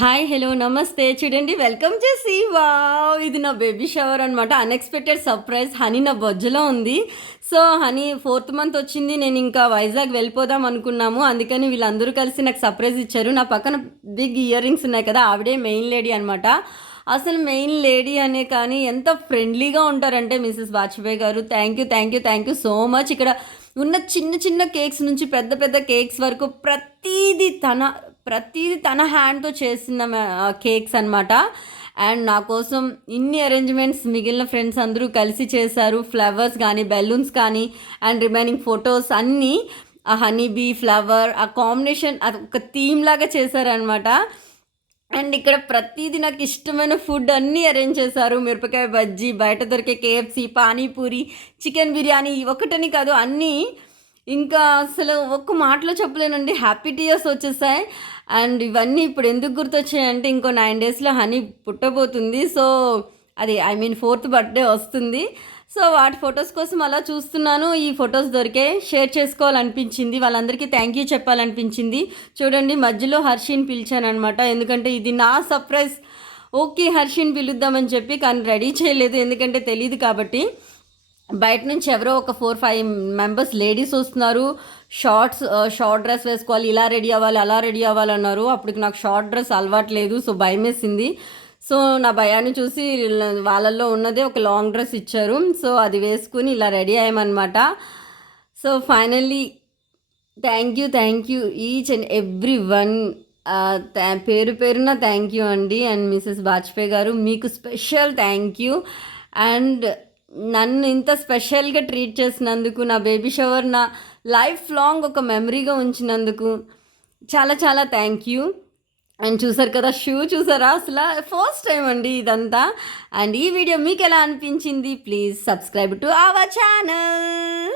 Hi hello నమస్తే చూడండి welcome చేసి వావ్ ఇది నా బేబీ షవర్ అనమాట. Unexpected surprise. హనీ నా బొజ్జలో ఉంది. సో హనీ 4th మంత్ వచ్చింది. నేను ఇంకా వైజాగ్ వెళ్ళిపోదాం అనుకున్నాము. అందుకని వీళ్ళందరూ కలిసి నాకు సర్ప్రైజ్ ఇచ్చారు. నా పక్కన బిగ్ ఇయర్ రింగ్స్ ఉన్నాయి కదా, ఆవిడే మెయిన్ లేడీ అనమాట. అసలు మెయిన్ లేడీ అనే కానీ ఎంత ఫ్రెండ్లీగా ఉంటారంటే మిసెస్ వాజ్పేయి గారు. Thank you so much. ఇక్కడ ఉన్న చిన్న చిన్న కేక్స్ నుంచి పెద్ద పెద్ద కేక్స్ వరకు ప్రతీది తన హ్యాండ్తో చేసిన కేక్స్ అనమాట. అండ్ నా కోసం ఇన్ని అరేంజ్మెంట్స్ మిగిలిన ఫ్రెండ్స్ అందరూ కలిసి చేశారు. ఫ్లవర్స్ కానీ బెలూన్స్ కానీ అండ్ రిమైనింగ్ ఫొటోస్ అన్నీ ఆ హనీ బీ ఫ్లవర్ ఆ కాంబినేషన్ అది ఒక థీమ్ లాగా చేశారనమాట. అండ్ ఇక్కడ ప్రతిదీ నాకు ఇష్టమైన ఫుడ్ అన్నీ అరేంజ్ చేశారు. మిరపకాయ బజ్జీ, బయట దొరికే కేఎఫ్సి, పానీపూరి, చికెన్ బిర్యానీ ఒకటని కాదు అన్నీ. ఇంకా అసలు ఒక్క మాటలో చెప్పలేనండి, హ్యాపీ టీయర్స్ వచ్చేసాయి. అండ్ ఇవన్నీ ఇప్పుడు ఎందుకు గుర్తొచ్చాయంటే ఇంకో 9 డేస్లో హనీ పుట్టబోతుంది. సో అది 4th బర్త్డే వస్తుంది. సో వాటి ఫొటోస్ కోసం అలా చూస్తున్నాను. ఈ ఫొటోస్ దొరికే షేర్ చేసుకోవాలనిపించింది, వాళ్ళందరికీ థ్యాంక్ యూ చెప్పాలనిపించింది. చూడండి మధ్యలో హర్షిని పిలిచాను అనమాట, ఎందుకంటే ఇది నా సర్ప్రైజ్. ఓకే హర్షిని పిలుద్దామని చెప్పి, కానీ రెడీ చేయలేదు ఎందుకంటే తెలియదు కాబట్టి. బయట నుంచి ఎవరో ఒక 4-5 మెంబర్స్ లేడీస్ వస్తున్నారు. షార్ట్ డ్రెస్ వేసుకోవాలి, ఇలా రెడీ అవ్వాలి, అలా రెడీ అవ్వాలన్నారు. అప్పటికి నాకు షార్ట్ డ్రెస్ అలవాట్లేదు, సో భయం వేసింది. సో నా భయాన్ని చూసి వాళ్ళల్లో ఉన్నదే ఒక లాంగ్ డ్రెస్ ఇచ్చారు. సో అది వేసుకుని ఇలా రెడీ అయ్యామన్నమాట. So finally thank you each and every one. పేరున థ్యాంక్ యూ అండి. అండ్ మిసెస్ వాజ్పేయి గారు మీకు స్పెషల్ థ్యాంక్ యూ. అండ్ నన్ను ఇంత స్పెషల్గా ట్రీట్ చేసినందుకు, నా బేబీ షవర్ నా లైఫ్ లాంగ్ ఒక మెమరీగా ఉంచినందుకు చాలా థ్యాంక్ యూ. అండ్ చూసారు కదా షూ, చూసారా అసలు ఫస్ట్ టైం అండి ఇదంతా. అండ్ ఈ వీడియో మీకు ఎలా అనిపించింది? Please subscribe to our channel.